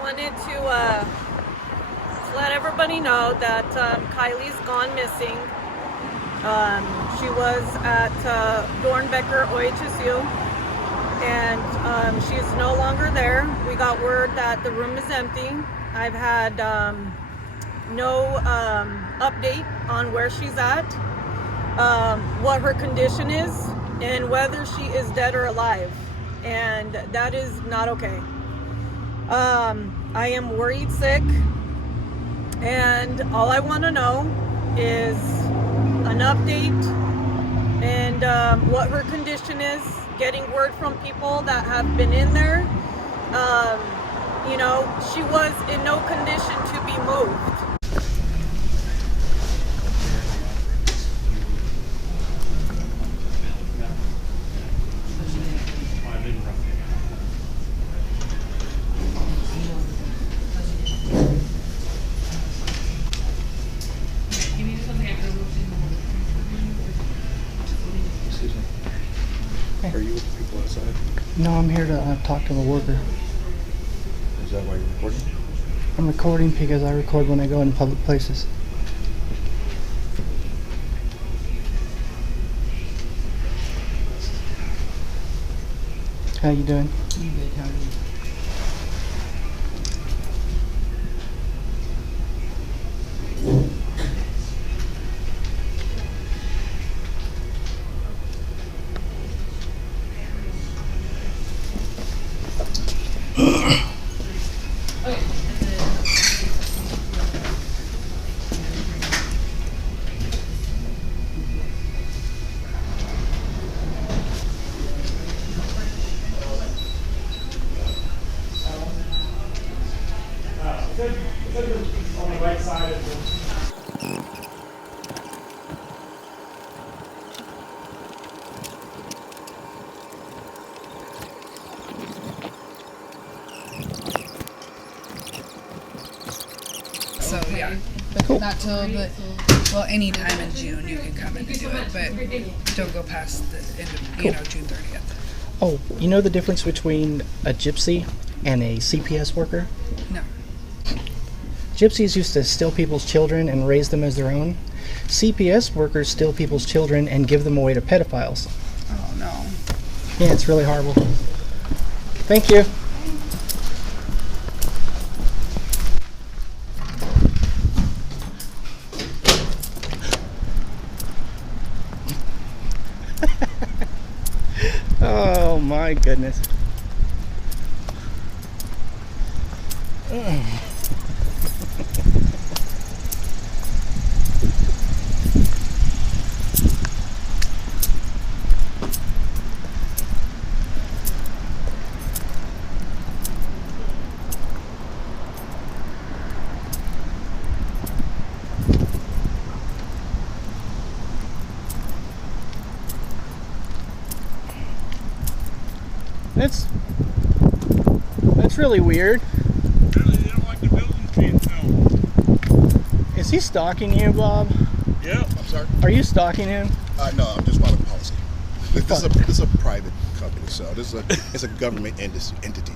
wanted to let everybody know that Kylie's gone missing. She was at Dornbecker OHSU, and she is no longer there. We got word that the room is empty. I've had no update on where she's at, what her condition is, and whether she is dead or alive. And that is not okay. I am worried sick, and all I want to know is an update and what her condition is, getting word from people that have been in there. You know, she was in no condition to be moved. Are you with the people outside? No, I'm here to talk to the worker. Is that why you're recording? I'm recording because I record when I go in public places. How you doing? You good, how are you? On the right side of the So yeah, but not till the, well, any time in June you can come in and do it, but don't go past the end of, June 30th. Oh, you know the difference between a gypsy and a CPS worker? No. Gypsies used to steal people's children and raise them as their own. CPS workers steal people's children and give them away to pedophiles. Oh no. Yeah, it's really horrible. Thank you. Oh my goodness. That's really weird. Apparently they don't like the buildings being filmed. Is he stalking you, Bob? Yeah. I'm sorry? Are you stalking him? No, I'm just following policy. This is a private company, so it's a government entity.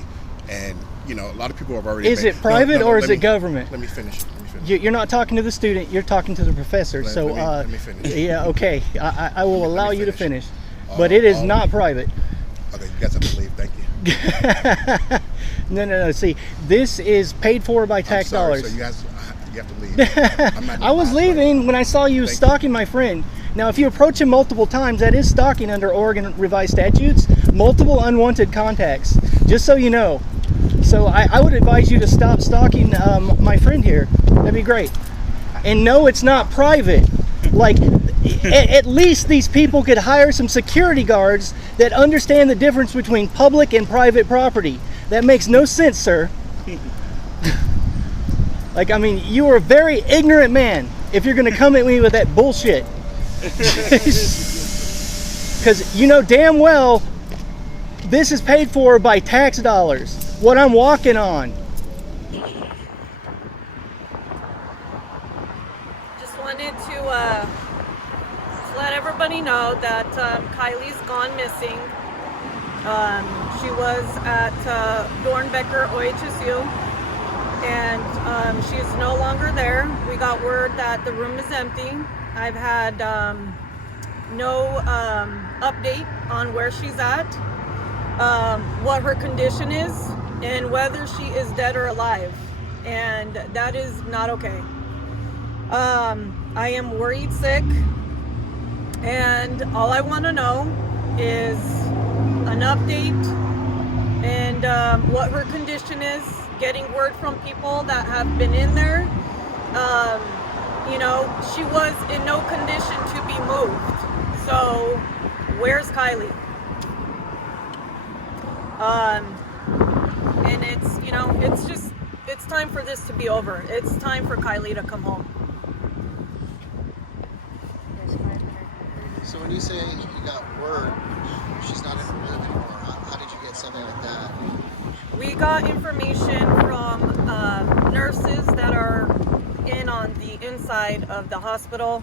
And, a lot of people have already... Is it private or is it government? Let me finish. You're not talking to the student, you're talking to the professor. Let me finish. Yeah, okay. I will allow you to finish. But it is not private. Okay, you guys have to leave. Thank you. No. See, this is paid for by tax dollars. So you have to leave. I was leaving when I saw you stalking my friend. Now, if you approach him multiple times, that is stalking under Oregon revised statutes. Multiple unwanted contacts, just so you know. So I would advise you to stop stalking my friend here. That'd be great. And no, it's not private. Like, at least these people could hire some security guards that understand the difference between public and private property. That makes no sense, sir. Like, I mean, you are a very ignorant man if you're going to come at me with that bullshit. Because you know damn well this is paid for by tax dollars. What I'm walking on. Just wanted to let everybody know that Kylie's gone missing. She was at Dornbecker OHSU, and she is no longer there. We got word that the room is empty. I've had no update on where she's at, what her condition is, and whether she is dead or alive. And that is not okay. I am worried sick, and all I want to know is an update and what her condition is, getting word from people that have been in there. You know, she was in no condition to be moved. So, where's Kylee? And it's, you know, it's time for this to be over. It's time for Kylee to come home. So when you say you got word she's not in the room anymore, how did you get something like that? We got information from nurses that are in on the inside of the hospital.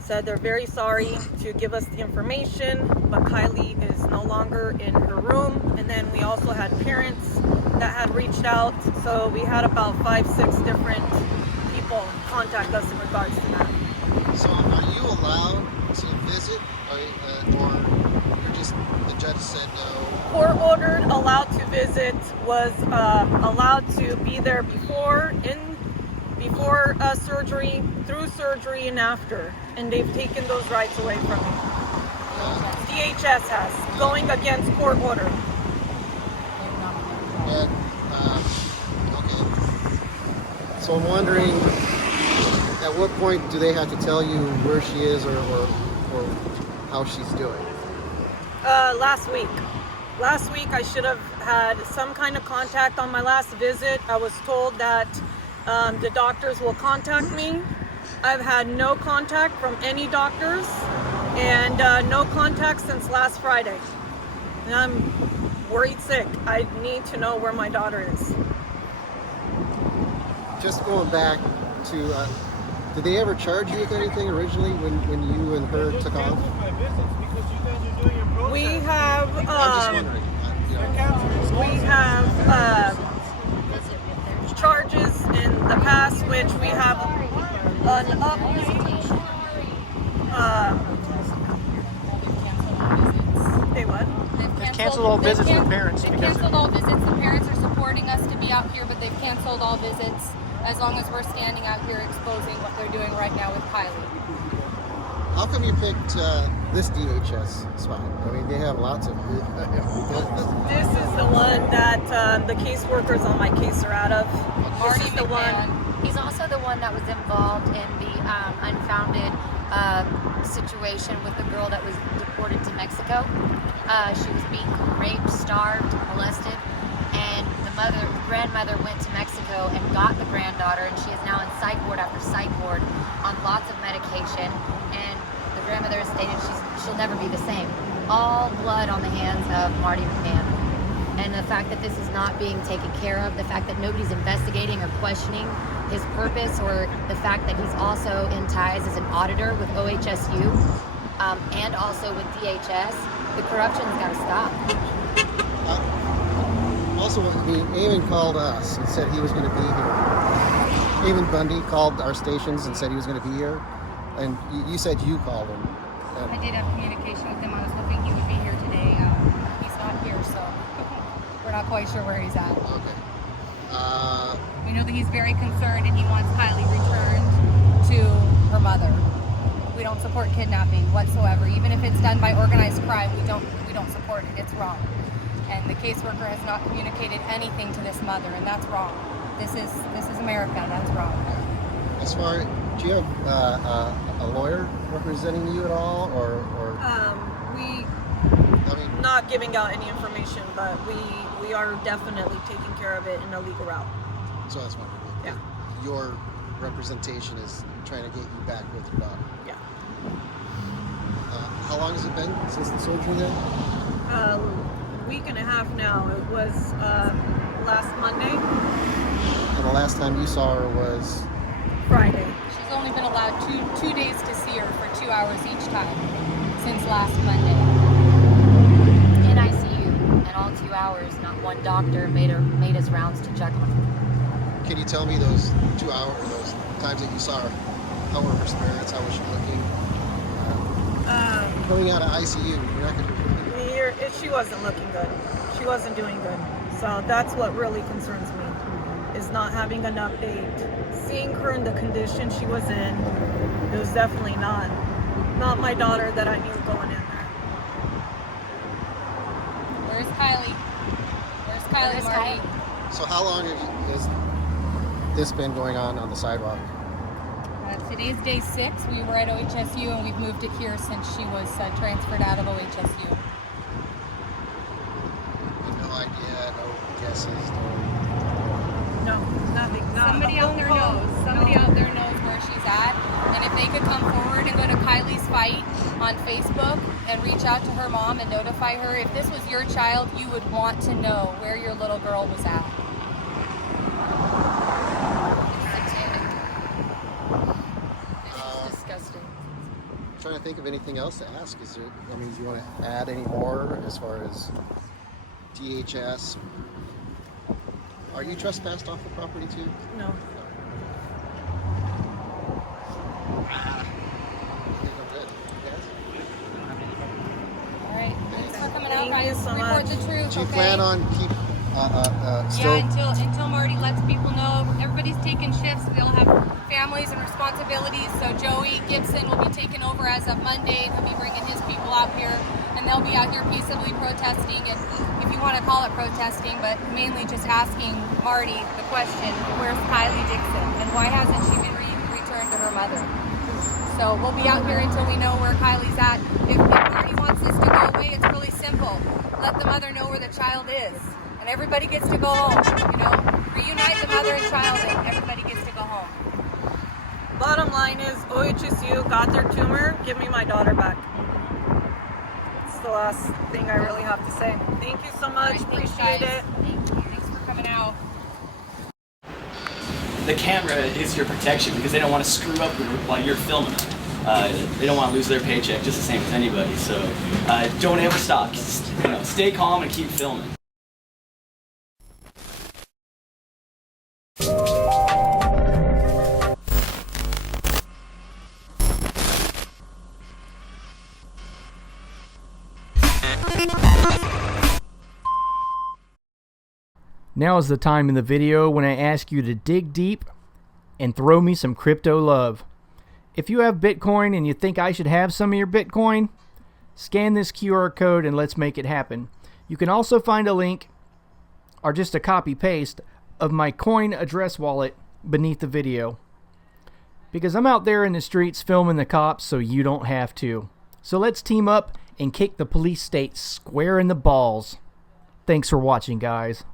Said they're very sorry to give us the information, but Kylee is no longer in her room. And then we also had parents that had reached out. So we had about 5-6 different people contact us in regards to that. So are you allowed to visit, or you're just, the judge said no? Court ordered allowed to visit, was allowed to be there before surgery, through surgery, and after. And they've taken those rights away from me. DHS has, going against court order. And, okay. So I'm wondering, at what point do they have to tell you where she is or how she's doing? Last week. Last week I should have had some kind of contact on my last visit. I was told that the doctors will contact me. I've had no contact from any doctors, and no contact since last Friday. And I'm worried sick. I need to know where my daughter is. Just going back to, did they ever charge you with anything originally when you and her took off? My visits because you guys are doing your protest. We have I'm just wondering. we have charges in the past, which we have an update. They what? They've canceled all visits with parents. They've because canceled all visits. The parents are supporting us to be out here, but they've canceled all visits as long as we're standing out here exposing what they're doing right now with Kylee. How come you picked this DHS spot? I mean, they have lots of good This is the one that the caseworkers on my case are out of. Marty This is the one. McMahon. He's also the one that was involved in the unfounded situation with the girl that was deported to Mexico. She was beaten, raped, starved, molested, and the grandmother went to Mexico and got the granddaughter, and she is now in psych ward after psych ward on lots of medication. And the grandmother has stated she'll never be the same. All blood on the hands of Marty McMahon. And the fact that this is not being taken care of, the fact that nobody's investigating or questioning his purpose, or the fact that he's also in ties as an auditor with OHSU and also with DHS, the corruption's got to stop. Also, Eamon called us and said he was going to be here. Eamon Bundy called our stations and said he was going to be here. And you said you called him. I did have communication with him. I was hoping he would be here today. He's not here, so we're not quite sure where he's at. Okay. We know that he's very concerned and he wants Kylee returned to her mother. We don't support kidnapping whatsoever. Even if it's done by organized crime, we don't support it. It's wrong. And the caseworker has not communicated anything to this mother, and that's wrong. This is America. That's wrong. As far, do you have a lawyer representing you at all, or Not giving out any information, but we are definitely taking care of it in a legal route. So that's wonderful. Yeah. Your representation is trying to get you back with your daughter. Yeah. How long has it been since the surgery then? Week and a half now. It was last Monday, And the last time you saw her was? Friday. She's only been allowed two days to see her for 2 hours each time since last Monday. In ICU, and all 2 hours, not one doctor made his rounds to check on her. Can you tell me those 2 hours, or those times that you saw her? How were her spirits? How was she looking? Coming out of ICU, you're not going to. She wasn't looking good. She wasn't doing good. So that's what really concerns me, is not having an update. Seeing her in the condition she was in, it was definitely not my daughter that I knew going in there. Where's Kylee? Where's Kylee, Marty? So how long has this been going on the sidewalk? Today's day 6. We were at OHSU and we've moved it here since she was transferred out of OHSU. No idea, no guesses, No, nothing. Somebody out there knows. Somebody out there knows where she's at. And if they could come forward and go to Kylie's Fight on Facebook and reach out to her mom and notify her, if this was your child, you would want to know where your little girl was at. Disgusting. I'm trying to think of anything else to ask. Is there? I mean, do you want to add any more as far as DHS? Are you trespassed off the property too? No. I think I'm good. Yes? All right. Thanks for coming out, Thank you guys. so Report much. the truth, Do you okay? plan on still? Yeah, until Marty lets people know. Everybody's taking shifts. We all have families and responsibilities. So Joey Gibson will be taking over as of Monday. He'll be bringing his people out here, and they'll be out here peaceably protesting. And if you want to call it protesting, but mainly just asking Marty the question, where's Kylee Dixon, and why hasn't she been returned to her mother? So we'll be out here until we know where Kylie's at. If Marty wants this to go away, it's really simple. Let the mother know where the child is. And everybody gets to go home, you know? Reunite the mother and child and everybody gets to go home. Bottom line is OHSU got their tumor. Give me my daughter back. It's the last thing I really have to say. Thank you so much. All right, thanks, Appreciate guys. it. Thank you. Thanks for coming out. The camera is your protection because they don't want to screw up while you're filming them. They don't want to lose their paycheck just the same as anybody. So don't ever stop. Just, stay calm and keep filming. Now is the time in the video when I ask you to dig deep and throw me some crypto love. If you have Bitcoin and you think I should have some of your Bitcoin, scan this QR code and let's make it happen. You can also find a link or just a copy paste of my coin address wallet beneath the video. Because I'm out there in the streets filming the cops so you don't have to. So let's team up and kick the police state square in the balls. Thanks for watching, guys.